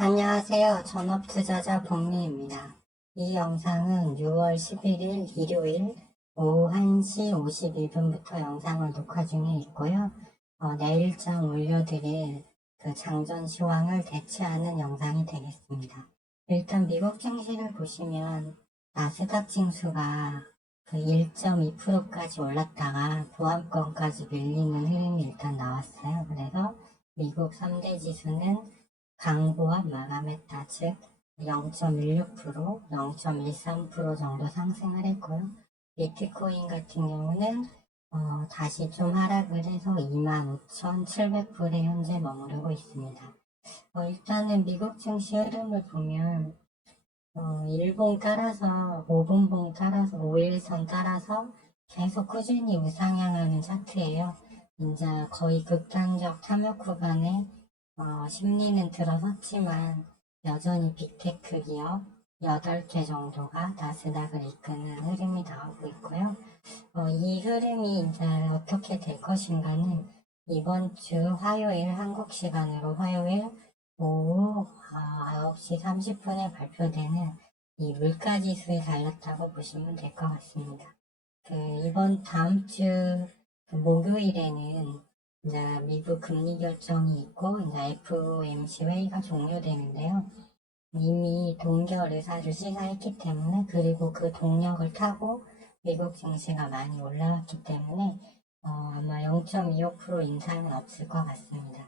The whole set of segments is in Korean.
안녕하세요. 전업투자자 복리입니다. 이 영상은 6월 11일 일요일 오후 1시 52분부터 영상을 녹화 중에 있고요. 내일장 올려드릴 그 장전 시황을 대체하는 영상이 되겠습니다. 일단 미국 증시를 보시면 나스닥 지수가 그 1.2%까지 올랐다가 보합권까지 밀리는 흐름이 일단 나왔어요. 그래서 미국 3대 지수는 강보합 마감했다. 즉 0.16%, 0.13% 정도 상승을 했고요. 비트코인 같은 경우는 다시 좀 하락을 해서 25,700불에 현재 머무르고 있습니다. 일단은 미국 증시 흐름을 보면 일봉 따라서 5분봉 따라서 5일선 따라서 계속 꾸준히 우상향하는 차트예요. 이제 거의 극단적 탐욕 구간에 심리는 들어섰지만 여전히 빅테크 기업 8개 정도가 나스닥을 이끄는 흐름이 나오고 있고요. 이 흐름이 이제 어떻게 될 것인가는 이번 주 화요일 한국 시간으로 화요일 오후 9시 30분에 발표되는 이 물가지수에 달렸다고 보시면 될 것 같습니다. 이번 다음 주 목요일에는 이제 미국 금리 결정이 있고 이제 FOMC 회의가 종료되는데요. 이미 동결 의사를 시사했기 때문에 그리고 그 동력을 타고 미국 증시가 많이 올라왔기 때문에 아마 0.25% 인상은 없을 것 같습니다.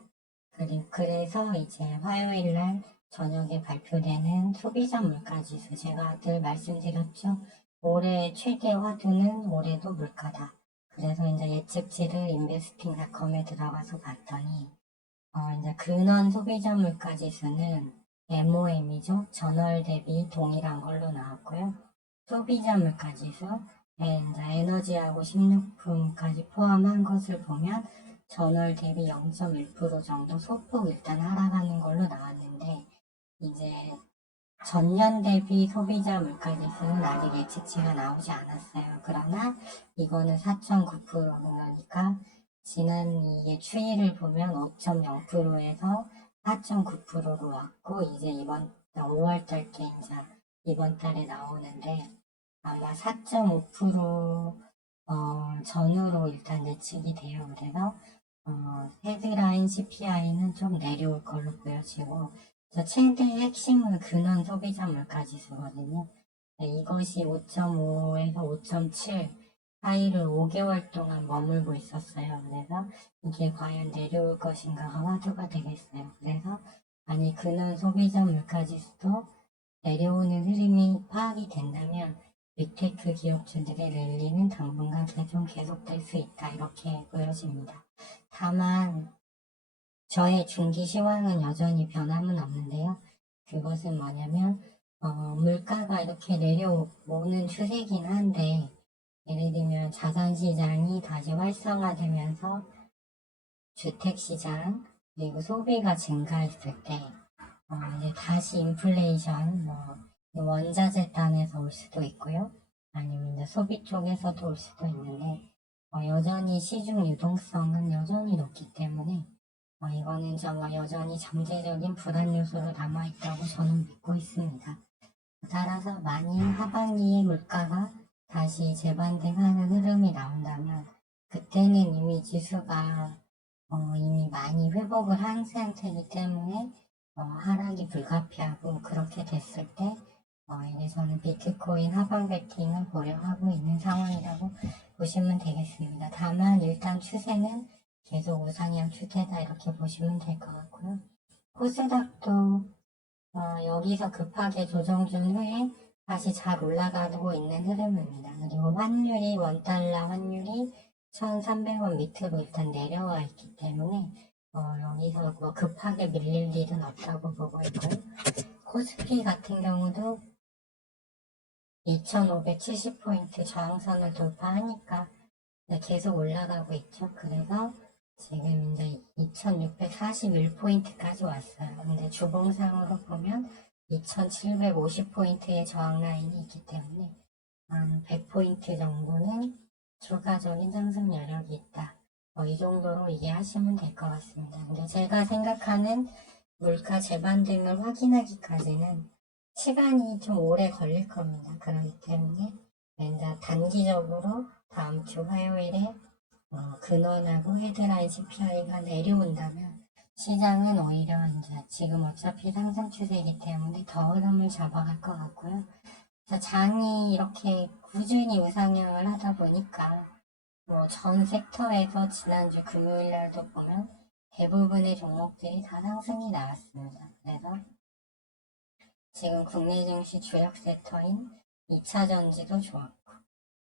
그래서 이제 화요일 날 저녁에 발표되는 소비자 물가지수 제가 늘 말씀드렸죠. 올해 최대 화두는 올해도 물가다. 그래서 이제 예측치를 인베스팅닷컴에 들어가서 봤더니 이제 근원 소비자 물가지수는 MOM이죠. 전월 대비 동일한 걸로 나왔고요. 소비자 물가지수, 이제 에너지하고 식료품까지 포함한 것을 보면 전월 대비 0.1% 정도 소폭 일단 하락하는 걸로 나왔는데 이제 전년 대비 소비자 물가지수는 아직 예측치가 나오지 않았어요. 그러나 이거는 4.9%니까 지난 이게 추이를 보면 5.0%에서 4.9%로 왔고 이제 이번 5월달 게 이제 이번 달에 나오는데 아마 4.5% 전후로 일단 예측이 돼요. 그래서 헤드라인 CPI는 좀 내려올 걸로 보여지고 최대 핵심은 근원 소비자 물가지수거든요. 이것이 5.5에서 5.7 사이를 5개월 동안 머물고 있었어요. 그래서 이게 과연 내려올 것인가가 화두가 되겠어요. 그래서 만약 근원 소비자 물가지수도 내려오는 흐름이 파악이 된다면 빅테크 기업주들의 랠리는 당분간 좀 계속될 수 있다. 이렇게 보여집니다. 다만 저의 중기 시황은 여전히 변함은 없는데요. 그것은 뭐냐면 물가가 이렇게 내려오는 추세긴 한데 예를 들면 자산시장이 다시 활성화되면서 주택시장 그리고 소비가 증가했을 때 이제 다시 인플레이션 원자재 단에서 올 수도 있고요. 아니면 이제 소비 쪽에서도 올 수도 있는데 여전히 시중 유동성은 여전히 높기 때문에 이거는 정말 여전히 잠재적인 불안 요소로 남아있다고 저는 믿고 있습니다. 따라서 만일 하반기에 물가가 다시 재반등하는 흐름이 나온다면 그때는 이미 지수가 이미 많이 회복을 한 상태이기 때문에 하락이 불가피하고 그렇게 됐을 때 이제 저는 비트코인 하방 베팅을 고려하고 있는 상황이라고 보시면 되겠습니다. 다만 일단 추세는 계속 우상향 추세다 이렇게 보시면 될 것 같고요. 코스닥도 여기서 급하게 조정 준 후에 다시 잘 올라가고 있는 흐름입니다. 그리고 환율이 원달러 환율이 1,300원 밑으로 일단 내려와 있기 때문에 여기서 뭐 급하게 밀릴 일은 없다고 보고 있고요. 코스피 같은 경우도 2,570포인트 저항선을 돌파하니까 계속 올라가고 있죠. 그래서 지금 이제 2,641포인트까지 왔어요. 근데 주봉상으로 보면 2,750포인트의 저항 라인이 있기 때문에 한 100포인트 정도는 추가적인 상승 여력이 있다. 이 정도로 이해하시면 될 것 같습니다. 근데 제가 생각하는 물가 재반 등을 확인하기까지는 시간이 좀 오래 걸릴 겁니다. 그렇기 때문에 이제 단기적으로 다음 주 화요일에 근원하고 헤드라인 CPI가 내려온다면 시장은 오히려 이제 지금 어차피 상승 추세이기 때문에 더 흐름을 잡아갈 것 같고요. 그래서 장이 이렇게 꾸준히 우상향을 하다 보니까 뭐 전 섹터에서 지난주 금요일 날도 보면 대부분의 종목들이 다 상승이 나왔습니다. 그래서 지금 국내 증시 주력 섹터인 2차 전지도 좋았고,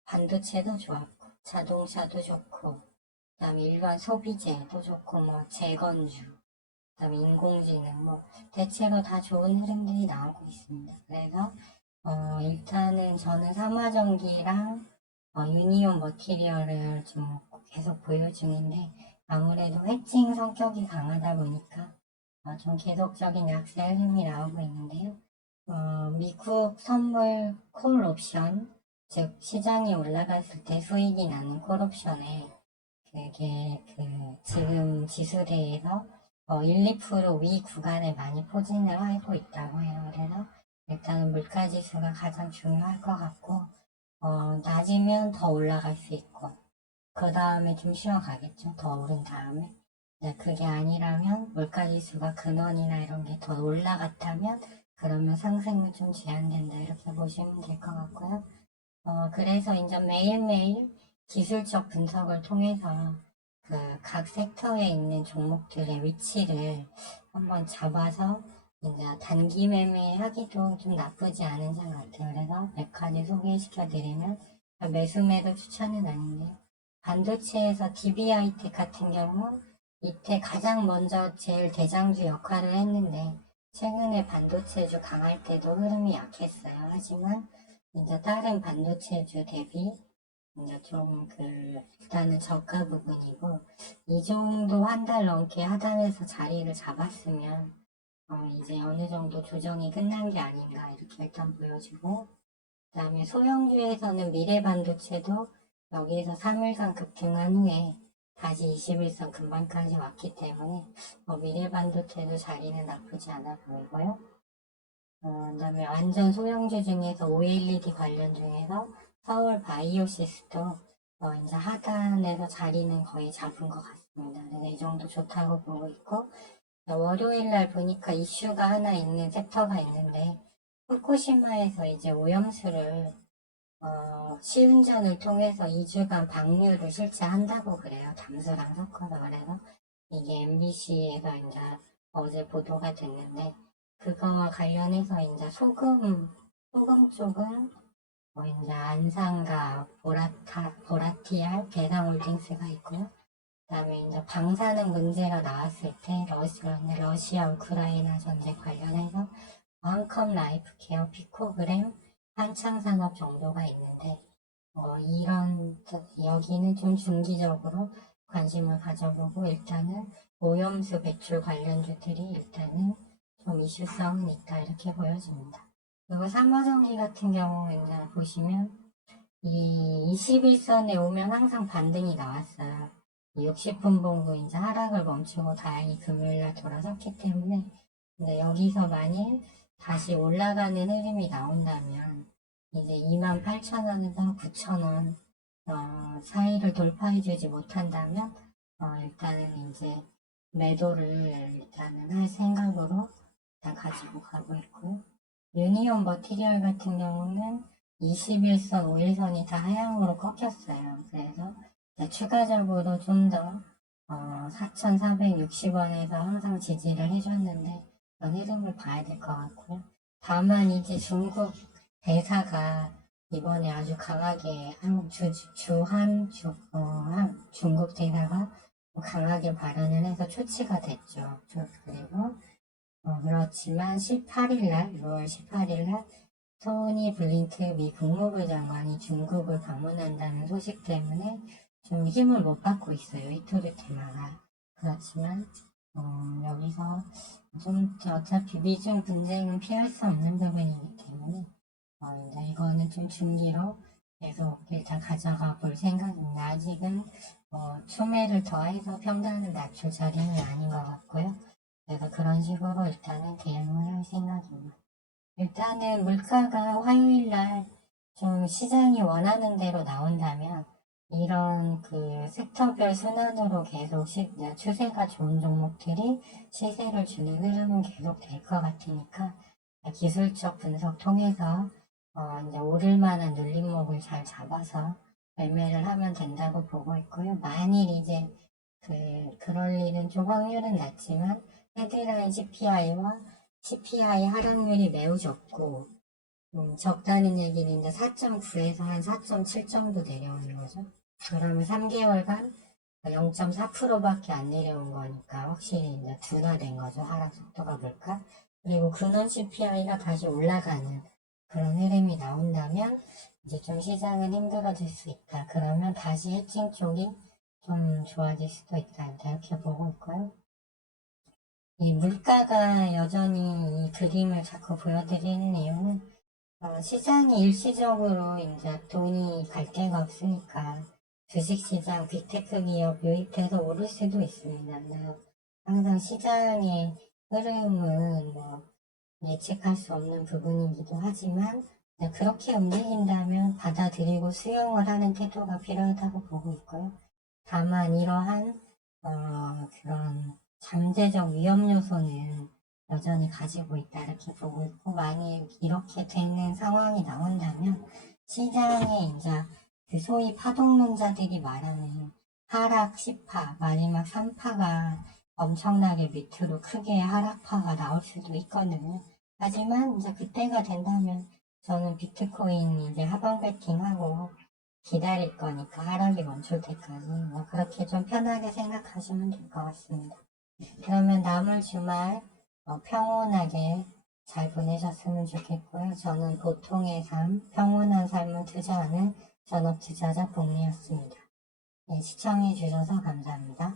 반도체도 좋았고, 자동차도 좋고, 그다음에 일반 소비재도 좋고, 뭐 재건주, 그다음에 인공지능, 뭐 대체로 다 좋은 흐름들이 나오고 있습니다. 그래서 일단은 저는 삼화전기랑 유니온 머티리얼을 좀 계속 보유 중인데 아무래도 해칭 성격이 강하다 보니까 좀 계속적인 약세 흐름이 나오고 있는데요. 미국 선물 콜 옵션, 즉 시장이 올라갔을 때 수익이 나는 콜 옵션에 그게 지금 지수대에서 1, 2%위 구간에 많이 포진을 하고 있다고 해요. 그래서 일단은 물가지수가 가장 중요할 것 같고 낮으면 더 올라갈 수 있고 그 다음에 좀 쉬어가겠죠. 더 오른 다음에. 네, 그게 아니라면 물가지수가 근원이나 이런 게 더 올라갔다면 그러면 상승은 좀 제한된다 이렇게 보시면 될 것 같고요. 그래서 이제 매일매일 기술적 분석을 통해서 그 각 섹터에 있는 종목들의 위치를 한번 잡아서 이제 단기 매매하기도 좀 나쁘지 않은 것 같아요. 그래서 몇 가지 소개시켜드리면 매수매도 추천은 아닌데요. 반도체에서 DBI텍 같은 경우 이때 가장 먼저 제일 대장주 역할을 했는데 최근에 반도체주 강할 때도 흐름이 약했어요. 하지만 이제 다른 반도체주 대비 이제 좀 일단은 저가 부분이고 이 정도 한 달 넘게 하단에서 자리를 잡았으면 이제 어느 정도 조정이 끝난 게 아닌가 이렇게 일단 보여지고 그 다음에 소형주에서는 미래반도체도 여기에서 3일간 급등한 후에 다시 21선 근방까지 왔기 때문에 미래반도체도 자리는 나쁘지 않아 보이고요. 그 다음에 완전 소형주 중에서 OLED 관련 중에서 서울 바이오시스도 이제 하단에서 자리는 거의 잡은 것 같습니다. 그래서 이 정도 좋다고 보고 있고 월요일 날 보니까 이슈가 하나 있는 섹터가 있는데 후쿠시마에서 이제 오염수를 시운전을 통해서 2주간 방류를 실제 한다고 그래요. 담수랑 섞어서. 그래서 이게 MBC에서 이제 어제 보도가 됐는데 그거와 관련해서 이제 소금 쪽은 이제 안산과 보라티알, 대상홀딩스가 있고요. 그다음에 이제 방사능 문제가 나왔을 때 러시아 우크라이나 전쟁 관련해서 원컵 라이프 케어 피코그램 한창산업 정도가 있는데 이런 여기는 좀 중기적으로 관심을 가져보고 일단은 오염수 배출 관련주들이 일단은 좀 이슈성은 있다 이렇게 보여집니다. 그리고 삼화전기 같은 경우 이제 보시면 이 21선에 오면 항상 반등이 나왔어요. 60분 봉고 이제 하락을 멈추고 다행히 금요일날 돌아섰기 때문에 근데 여기서 만일 다시 올라가는 흐름이 나온다면 이제 28,000원에서 9,000원 사이를 돌파해주지 못한다면 일단은 이제 매도를 일단은 할 생각으로 일단 가지고 가고 있고요. 유니온 머티리얼 같은 경우는 21선, 5일선이 다 하향으로 꺾였어요. 그래서 추가적으로 좀 더 4,460원에서 항상 지지를 해줬는데 흐름을 봐야 될 것 같고요. 다만 이제 중국 대사가 이번에 아주 강하게 중국 대사가 강하게 발언을 해서 조치가 됐죠. 그리고 그렇지만 18일날 6월 18일날 토니 블링크 미 국무부 장관이 중국을 방문한다는 소식 때문에 좀 힘을 못 받고 있어요. 이토르 테마가. 그렇지만 여기서 좀 어차피 미중 분쟁은 피할 수 없는 부분이기 때문에 이제 이거는 좀 중기로 계속 일단 가져가 볼 생각입니다. 아직은 추매를 더해서 평단을 낮출 자리는 아닌 것 같고요. 그래서 그런 식으로 일단은 대응을 할 생각입니다. 일단은 물가가 화요일날 좀 시장이 원하는 대로 나온다면 이런 그 섹터별 순환으로 계속 추세가 좋은 종목들이 시세를 주는 흐름은 계속 될 것 같으니까 기술적 분석 통해서 이제 오를 만한 눌림목을 잘 잡아서 매매를 하면 된다고 보고 있고요. 만일 이제 그럴 일은 좀 확률은 낮지만 헤드라인 CPI와 CPI 하락률이 매우 적고 적다는 얘기는 이제 4.9에서 한 4.7 정도 내려오는 거죠. 그러면 3개월간 0.4%밖에 안 내려온 거니까 확실히 이제 둔화된 거죠. 하락 속도가 볼까? 그리고 근원 CPI가 다시 올라가는 그런 흐름이 나온다면 이제 좀 시장은 힘들어질 수 있다. 그러면 다시 해칭 쪽이 좀 좋아질 수도 있다. 이렇게 보고 있고요. 이 물가가 여전히 이 그림을 자꾸 보여드리는 이유는 시장이 일시적으로 이제 돈이 갈 데가 없으니까 주식시장, 빅테크 기업 유입해서 오를 수도 있습니다. 항상 시장의 흐름은 예측할 수 없는 부분이기도 하지만 그렇게 움직인다면 받아들이고 수용을 하는 태도가 필요하다고 보고 있고요. 다만 이러한 그런 잠재적 위험 요소는 여전히 가지고 있다 이렇게 보고 있고, 만약 이렇게 되는 상황이 나온다면 시장에 이제 그 소위 파동론자들이 말하는 하락 10파 마지막 3파가 엄청나게 밑으로 크게 하락파가 나올 수도 있거든요. 하지만 이제 그때가 된다면 저는 비트코인 이제 하방 베팅하고 기다릴 거니까 하락이 멈출 때까지 그렇게 좀 편하게 생각하시면 될 것 같습니다. 그러면 남은 주말 평온하게 잘 보내셨으면 좋겠고요. 저는 보통의 삶, 평온한 삶을 투자하는 전업 투자자 복리였습니다. 네, 시청해 주셔서 감사합니다.